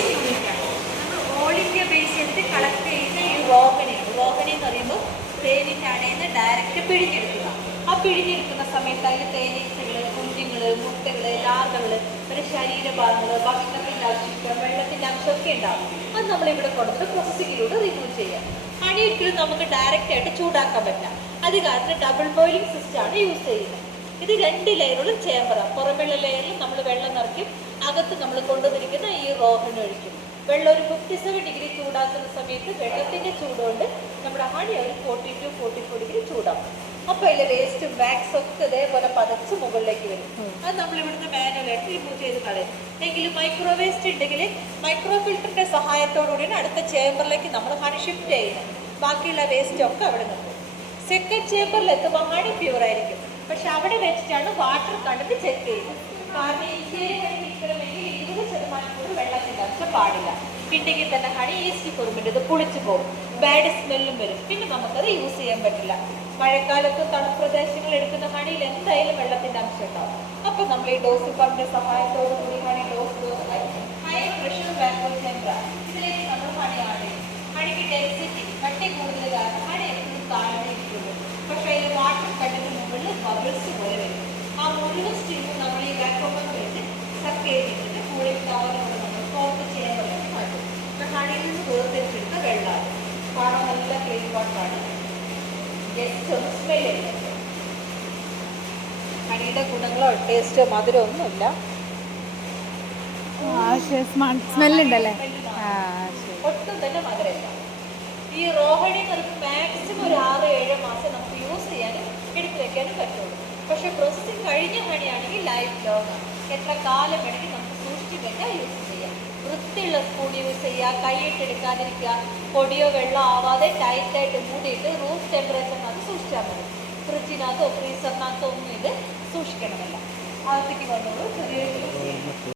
Processing യൂണിറ്റാണ്. നമ്മൾ all India base ചെയ്തിട്ട് കളക്ട് ചെയ്യുന്ന ഈ റോഹണിയാണ്. റോഹണി എന്ന് പറയുമ്പോൾ തേനിൻ്റെ അണയിൽ നിന്ന് ഡയറക്റ്റ് പിഴിഞ്ഞെടുക്കുക. ആ പിഴിഞ്ഞെടുക്കുന്ന സമയത്ത് അതിൽ തേനീച്ചകൾ, കുഞ്ഞുങ്ങൾ, മുട്ടകൾ, ലാർവകൾ, പിന്നെ ശരീരഭാഗങ്ങൾ, ഭക്ഷണത്തിൻ്റെ അവശിഷ്ടം, വെള്ളത്തിൻ്റെ അംശമൊക്കെ ഉണ്ടാകും. അത് നമ്മളിവിടെ കൊടുത്തിട്ട് പ്രോസസ്സിങ്ങിലൂടെ റിമൂവ് ചെയ്യാം. ഹണി ഒരിക്കലും നമുക്ക് ഡയറക്റ്റ് ആയിട്ട് ചൂടാക്കാൻ പറ്റില്ല. അത് കാരണം ഡബിൾ ബോയിലിംഗ് സിസ്റ്റമാണ് യൂസ് ചെയ്യുന്നത്. ഇത് 2 ലെയറുള്ള ചേമ്പറാണ്. പുറമെയുള്ള ലെയറിൽ നമ്മൾ വെള്ളം നിറയ്ക്കും, അകത്ത് നമ്മൾ കൊണ്ടുവന്നിരിക്കുന്ന ഈ റോഹണി ഒഴിക്കും. വെള്ളം ഒരു 57 ഡിഗ്രി ചൂടാക്കുന്ന സമയത്ത് വെള്ളത്തിൻ്റെ ചൂടുകൊണ്ട് നമ്മുടെ ഹണി ഒരു 40 to 44 ഡിഗ്രി ചൂടാവും. അപ്പോൾ അതിലെ വേസ്റ്റും വാക്സ് ഒക്കെ ഇതേപോലെ പതച്ച് മുകളിലേക്ക് വരും. അത് നമ്മൾ ഇവിടുന്ന് മാനുവലായിട്ട് റിമൂവ് ചെയ്ത് കളയും. എങ്കിലും മൈക്രോ വേസ്റ്റ് ഉണ്ടെങ്കിൽ മൈക്രോ ഫിൽറ്ററിൻ്റെ സഹായത്തോടുകൂടിയാണ് അടുത്ത ചേമ്പറിലേക്ക് നമ്മൾ ഹണി ഷിഫ്റ്റ് ചെയ്യുന്നത്. ബാക്കിയുള്ള വേസ്റ്റ് ഒക്കെ അവിടെ നിൽക്കും. സെക്കൻഡ് ചേമ്പറിൽ എത്തുമ്പോൾ ഹണി പ്യൂർ ആയിരിക്കും. പക്ഷെ അവിടെ വെച്ചിട്ടാണ് വാട്ടർ കണ്ടന്റ് ചെക്ക് ചെയ്യുന്നത്. കാരണം ഇന്ത്യയിൽ നിൽക്കണമെങ്കിൽ 20% കൂടി വെള്ളത്തിൻ്റെ അംശം പാടില്ല. ഉണ്ടെങ്കിൽ തന്നെ ഹണി ഈസ്റ്റ് കുറുമ്പിൻ്റെ ഇത് പുളിച്ചു പോകും, ബാഡ് സ്മെല്ലും വരും. പിന്നെ നമുക്കത് യൂസ് ചെയ്യാൻ പറ്റില്ല. മഴക്കാലത്ത് തണുപ്പ് പ്രദേശങ്ങൾ എടുക്കുന്ന ഹണിയിൽ എന്തായാലും വെള്ളത്തിൻ്റെ അംശം ഉണ്ടാവും. അപ്പോൾ നമ്മൾ ഈ ഡോസ് പമ്പിൻ്റെ സഹായത്തോടു കൂടി ഹണി ഡോസായി ഹൈ പ്രഷർ വാക്വം ചേമ്പർ ഇതിലേക്ക് നമ്മൾ ഹണി ആഡ് ചെയ്യും. ഹണിക്ക് ഡെൻസിറ്റി കട്ടി കൂടുതൽ കാരണം ഹണി എപ്പോഴും താഴ്ന്നിരിക്കുന്നു. പക്ഷേ അതിൽ വാട്ടർ കണ്ടന്റ് മുകളിൽ ബബിൾസ് പോലെ വരും. ആ മുഴുവൻ സ്റ്റീമും നമ്മൾ ഈ വാക്വം പമ്പ് വെച്ച് സക്ക് ചെയ്തിട്ട് കൂളിംഗ് ടവറിലൂടെ നമ്മൾ പുറത്ത് ചേമ്പറിലേക്ക് മാറ്റും. ഹണിയിൽ നിന്ന് വേർതിരിച്ചെടുത്ത വെള്ളമാണ്. കാണാൻ നല്ല ക്ലീൻ വാട്ടറാണ്. ജസ്റ്റ് ഒന്ന് സ്മെൽ ചെയ്യുന്നുണ്ട്. ഹണിയുടെ ഗുണങ്ങളോ ടേസ്റ്റോ മധുരമോ ഒന്നുമില്ല. സ്മെല്ലുണ്ടല്ലേ? ഒട്ടും തന്നെ മധുരമില്ല. ഈ റോഹണി മാക്സിമം ഒരു 6-7 മാസം നമുക്ക് യൂസ് ചെയ്യാനും എടുത്തു വെക്കാനും പറ്റുള്ളൂ. പക്ഷെ പ്രോസസ്സിങ് കഴിഞ്ഞ ഹണിയാണെങ്കിൽ ലൈഫ് ലോങ് ആണ്. എത്ര കാലം വേണമെങ്കിൽ നമുക്ക് സൂക്ഷിച്ച് വെക്കാൻ യൂസ് ചെയ്യാം. വൃത്തിയുള്ള സ്പൂൺ യൂസ് ചെയ്യുക, കൈയിട്ടെടുക്കാതിരിക്കുക, പൊടിയോ വെള്ളം ആവാതെ ടൈറ്റായിട്ട് മൂടിയിട്ട് റൂം ടെമ്പറേച്ചറിനകത്ത് സൂക്ഷിച്ചാൽ മതി. ഫ്രിഡ്ജിനകത്തോ ഫ്രീസറിനകത്തോ ഒന്നും ഇത് സൂക്ഷിക്കണമല്ല. അകത്തേക്ക് വന്നോളൂ. ചെറിയൊരു